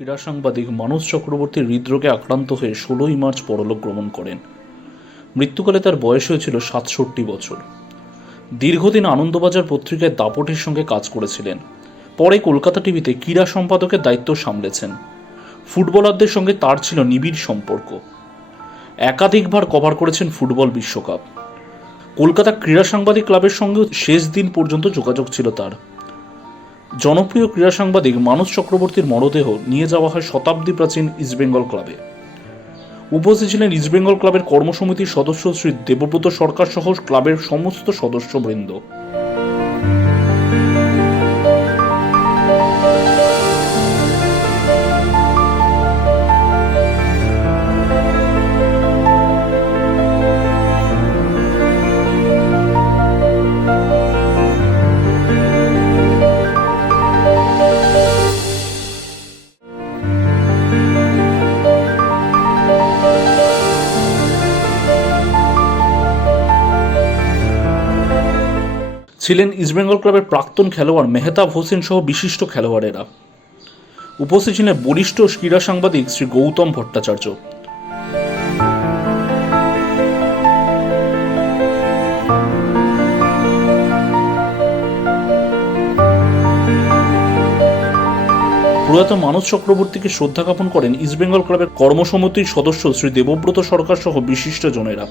ক্রীড়া সাংবাদিক মানস চক্রবর্তী হৃদরোগে আক্রান্ত হয়ে ষোলোই মার্চ পরলোক গমন করেন। মৃত্যুকালে তার বয়স হয়েছিল সাতষট্টি বছর। দীর্ঘদিন আনন্দবাজার পত্রিকায় দাপটের সঙ্গে কাজ করেছিলেন। পরে কলকাতা টিভিতে ক্রীড়া সম্পাদকের দায়িত্ব সামলেছেন। ফুটবলারদের সঙ্গে তার ছিল নিবিড় সম্পর্ক। একাধিকবার কভার করেছেন ফুটবল বিশ্বকাপ। কলকাতা ক্রীড়া সাংবাদিক ক্লাবের সঙ্গেও শেষ দিন পর্যন্ত যোগাযোগ ছিল তার। জনপ্রিয় ক্রীড়া সাংবাদিক মানস চক্রবর্তীর মরদেহ নিয়ে যাওয়া হয় শতাব্দী প্রাচীন ইস্টবেঙ্গল ক্লাবে। উপস্থিত ছিলেন ইস্টবেঙ্গল ক্লাবের কর্মসমিতির সদস্য শ্রী দেবব্রত সরকার সহ ক্লাবের সমস্ত সদস্যবৃন্দ। ছিলেন ইস্টবেঙ্গল ক্লাবের প্রাক্তন খেলোয়াড় মেহতাব হোসেন সহ বিশিষ্ট খেলোয়াড়েরা। উপস্থিত ছিলেন বরিষ্ঠ ক্রীড়া সাংবাদিক শ্রী গৌতম ভট্টাচার্য। প্রয়াত মানস চক্রবর্তীকে শ্রদ্ধা জ্ঞাপন করেন ইস্টবেঙ্গল ক্লাবের কর্মসমিতির সদস্য শ্রী দেবব্রত সরকার সহ বিশিষ্ট জনেরা।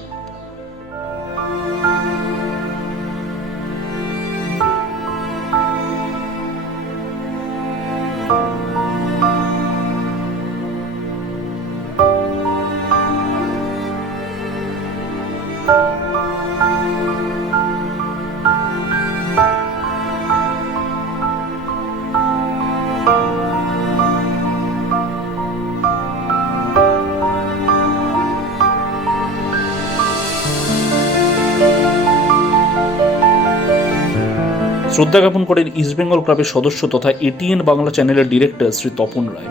শ্রদ্ধা জ্ঞাপন করেন ইস্টবেঙ্গল ক্লাবের সদস্য তথা এটিএন বাংলা চ্যানেলের ডিরেক্টর শ্রী তপন রায়।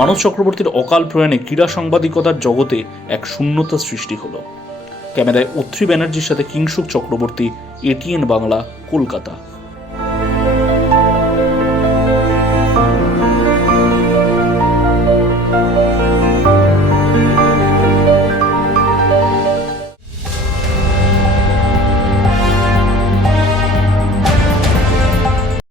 মানস চক্রবর্তীর অকাল প্রয়াণে ক্রীড়া সাংবাদিকতার জগতে এক শূন্যতা সৃষ্টি হলো। ক্যামেরায় অত্রি ব্যানার্জির সাথে কিংসুক চক্রবর্তী, এটিএন বাংলা, কলকাতা।